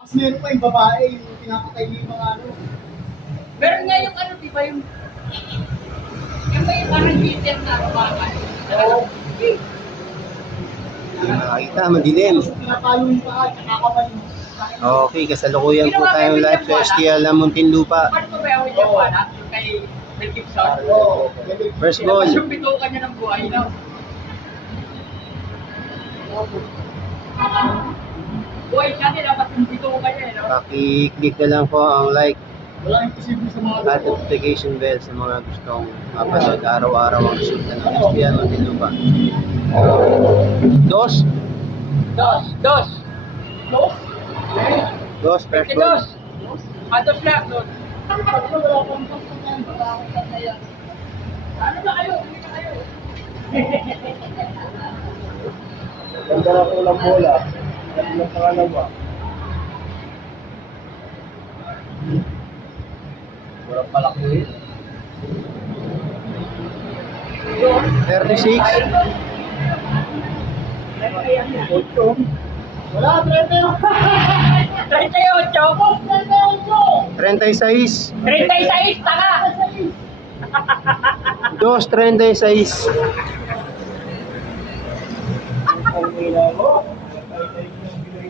Mas meron pa yung babae, yung pinapatay niyo yung mga ano. Meron nga yung ano, di ba yung may parang heater na bakal. Oo. Nakakita, madilim. Pinapalo yung paa, tsaka kamay mo. Okay, kasalukuyan po tayong live sa STL ng Muntinlupa. Ano ba ba yung Japan? Kay Mel Gibson? Oo. First goal. Yung bitukan niya ng buhay, no? Buhay siya, dapat yung bitukan niya, no? Paki-click na lang po ang like Walang imposible sa mga at notification bell sa mga gustong mapanood araw-araw ang resulta ng STL Muntinlupa. Dos. Dos. Dos? Dos, first Pwede goal. dos. Dos lang, dos. Tatlo, wala pang pagkakaan, babae na yan. Ano na kayo? Hindi na kayo. Ganda na ulang bola. Ganda ng pangalawa. Walang palaki. 36. 8. Wala, 31. 38. 36. 36, tanga! Dos, 36. Ang ina mo.